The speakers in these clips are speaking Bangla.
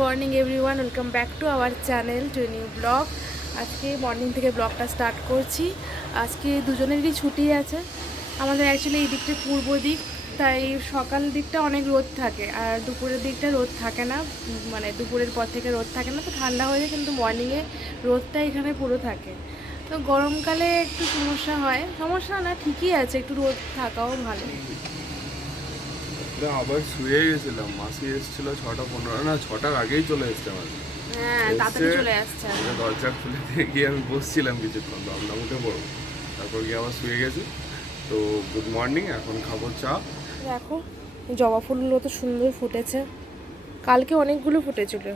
Morning everyone, welcome back to our channel to new blog. আজকে মর্নিং থেকে ব্লগটা স্টার্ট করছি। আজকে দুজনেরই ছুটি আছে। আমাদের অ্যাকচুয়ালি এই দিকটা পূর্ব দিক, তাই সকাল দিকটা অনেক রোদ থাকে আর দুপুরের দিকটা রোদ থাকে না। মানে দুপুরের পর থেকে রোদ থাকে না, তো ঠান্ডা হয়ে যায়, কিন্তু মর্নিংয়ে রোদটা এখানে পুরো থাকে। তো গরমকালে একটু সমস্যা হয়, সমস্যা না, ঠিকই আছে, একটু রোদ থাকাও ভালো। আবার শুয়ে গেছিলাম, মাসি এসেছিল 6:15, না 6টার আগেই চলে এসছে মাসি। হ্যাঁ, তাড়াতাড়ি চলে আসছে। দরজা খুলে দিয়ে গিয়ে আমি বসছিলাম কিছুক্ষণ, তো আমরা উঠে পড়বো, তারপর গিয়ে আবার শুয়ে গেছি। তো গুড মর্নিং, এখন খাবো চা। দেখো জবা ফুলগুলো তো সুন্দর ফুটেছে। কালকে অনেকগুলো ফুটেছিল,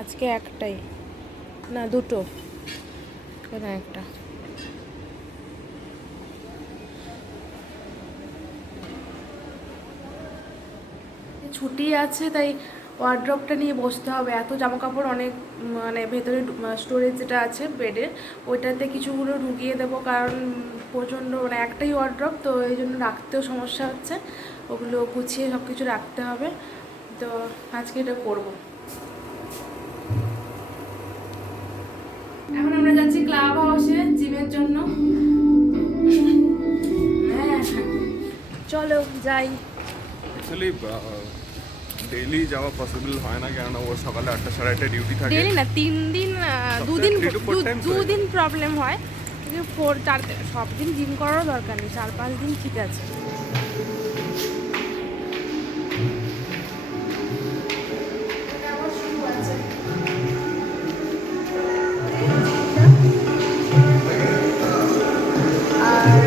আজকে একটাই, না দুটো, না একটা। ছুটি আছে তাই ওয়ার্ড্রপটা নিয়ে বসতে হবে। এত জামা কাপড় অনেক, মানে ভেতরে স্টোরেজ যেটা আছে বেডের, ওইটাতে কিছুগুলো ঢুকিয়ে দেবো, কারণ প্রচণ্ড, মানে একটাই ওয়ার্ড্রপ, তো এই জন্য রাখতেও সমস্যা হচ্ছে। ওগুলো গুছিয়ে সব কিছু রাখতে হবে, তো আজকে এটা করবো। এখন আমরা যাচ্ছি ক্লাব হাউসে জিমের জন্য। হ্যাঁ, চলো যাই। অ্যাকচুয়ালি ডেইলি যাওয়া পসিবল হয় না, কেননা ওর সকালে 8টা সাড়ে 8টায় ডিউটি থাকে। ডেলি না, 3 দিন, দুদিন, 3 to 4 times দুদিন প্রবলেম হয়, কিন্তু 4-4 সব দিন জিম করারও দরকার নেই, 4-5 দিন ঠিক আছে। আর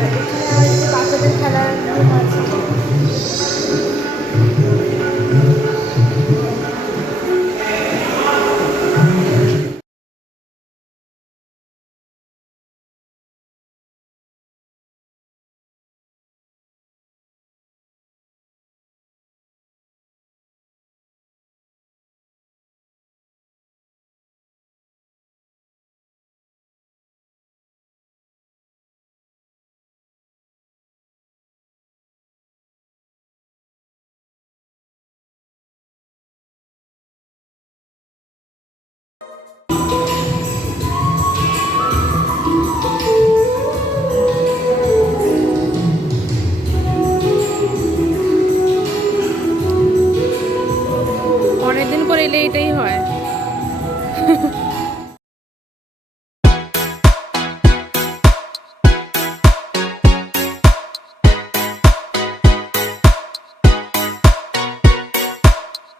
এখানে বাচ্চাদের খেলার রুম আছে। অনেকদিন পর এলে এটাই হয়।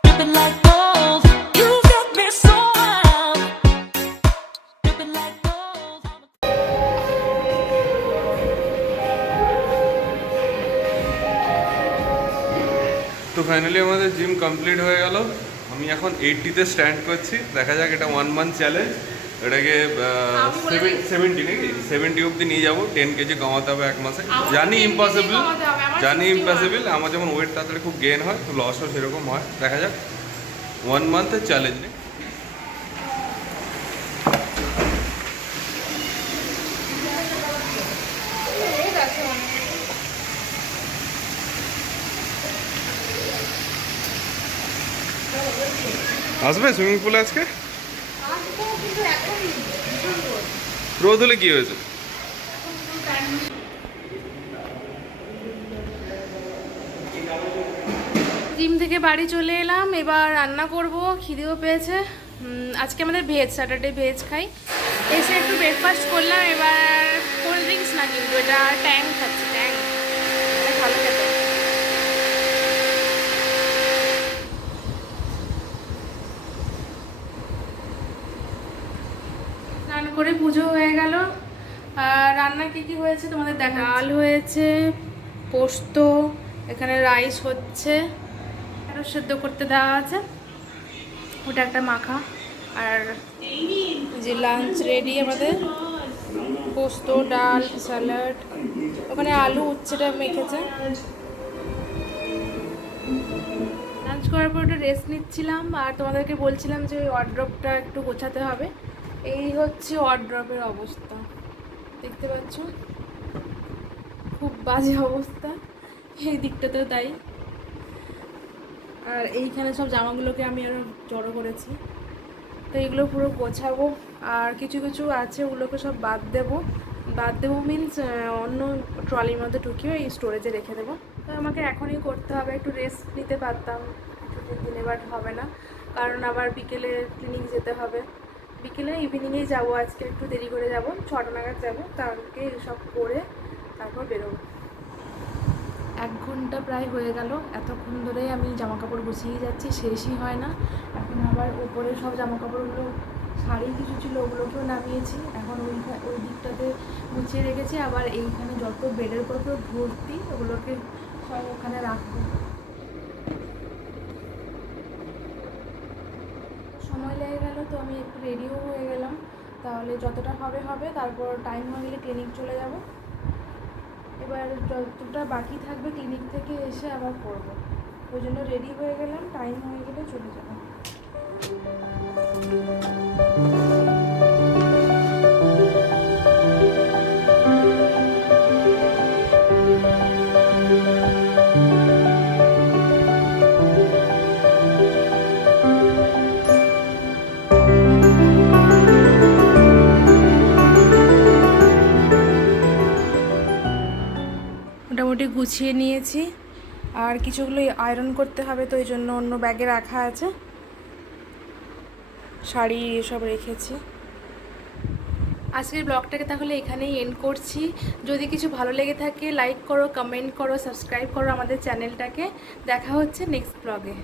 Dripping like gold, you got me so wild. Dripping like gold. তো ফাইনালি আমাদের জিম কমপ্লিট হয়ে গেল। আমি এখন 80তে স্ট্যান্ড করছি, দেখা যাক, এটা 1 মান্থ চ্যালেঞ্জ। এটাকে 70 নাকি 70 অব্দি নিয়ে যাবো। 10 কেজি কমাতে হবে 1 মাসে। জানি ইম্পসিবল, জানি ইম্পসিবল। আমার যেমন ওয়েট তাড়াতাড়ি খুব গেইন হয়, তো লসও সেরকম হয়। দেখা যাক, 1 মান্থের চ্যালেঞ্জ নেই। আসবে সুইমিং পুলে আজকে? রোদ হলে কি হয়েছে? জিম থেকে বাড়ি চলে এলাম, এবার রান্না করব, খিদেও পেয়েছে। আজকে আমাদের ভেজ, স্যাটারডে ভেজ খাই। এসে একটু ব্রেকফাস্ট করলাম, এবার কোল্ড ড্রিঙ্কস না, কিন্তু এটা ট্যাং খাচ্ছি, ট্যাং, এটা ভালো খেতে। স্নান করে পুজো হয়ে গেল। আর রান্না কি কি হয়েছে তোমাদের দেখা, ডাল হয়েছে, পোস্ত, এখানে রাইস হচ্ছে, আরও সেদ্ধ করতে দেওয়া আছে, ওটা একটা মাখা। আর যে লাঞ্চ রেডি আমাদের, পোস্ত, ডাল, স্যালাড, ওখানে আলু উচ্ছেটা মেখেছে। লাঞ্চ করার পর একটু রেস্ট নিচ্ছিলাম, আর তোমাদেরকে বলছিলাম যে ওই ওয়ার্ড্রপটা একটু গোছাতে হবে। এই হচ্ছে ওয়ার্ড্রপের অবস্থা, দেখতে পাচ্ছ, খুব বাজে অবস্থা। এই দিকটাতেও তাই। আর এইখানে সব জামাগুলোকে আমি আরও জড়ো করেছি। তো এগুলো পুরো গোছাবো, আর কিছু কিছু আছে ওগুলোকে সব বাদ দেবো মিনস অন্য ট্রলির মধ্যে ঢুকিয়ে এই স্টোরেজে রেখে দেবো। তো আমাকে এখনই করতে হবে, একটু রেস্ট নিতে পারতাম ছুটির দিনে, বাট হবে না, কারণ আবার বিকেলে ক্লিনিক যেতে হবে। বিকেলে ইভিনিংয়েই যাবো, আজকে একটু দেরি করে যাব, 6টা নাগাদ যাবো, তারপরে এইসব করে তারপর বেরোবো। 1 ঘন্টা প্রায় হয়ে গেল, এতক্ষণ ধরে আমি জামা কাপড় গুছিয়ে যাচ্ছি, শেষই হয় না। এখন আবার উপরে সব জামা কাপড়গুলো, শাড়ি কিছু ছিল ওগুলোকেও নামিয়েছি, এখন ওই দিকটাতে গুছিয়ে রেখেছি। আবার এইখানে যত বেডের উপর পুরো ভর্তি, ওগুলোকে সব ওখানে রাখবো। সময় লেগে গেল, তো আমি একটু রেডিও হয়ে গেলাম। তাহলে যতটা হবে, তারপর টাইম হয়ে গেলে ক্লিনিক চলে যাব। এবার যতটা বাকি থাকবে ক্লিনিক থেকে এসে আবার করব, ওই জন্য রেডি হয়ে গেলাম, টাইম হয়ে গেলে চলে যাব। মোটামুটি গুছিয়ে নিয়েছি, আর কিছুগুলো আয়রন করতে হবে, তো এই জন্য অন্য ব্যাগে রাখা আছে, শাড়ি এসব রেখেছি। আজকের ব্লগটাকে তাহলে এখানেই এন্ড করছি। যদি কিছু ভালো লেগে থাকে লাইক করো, কমেন্ট করো, সাবস্ক্রাইব করো আমাদের চ্যানেলটাকে। দেখা হচ্ছে নেক্সট ব্লগে।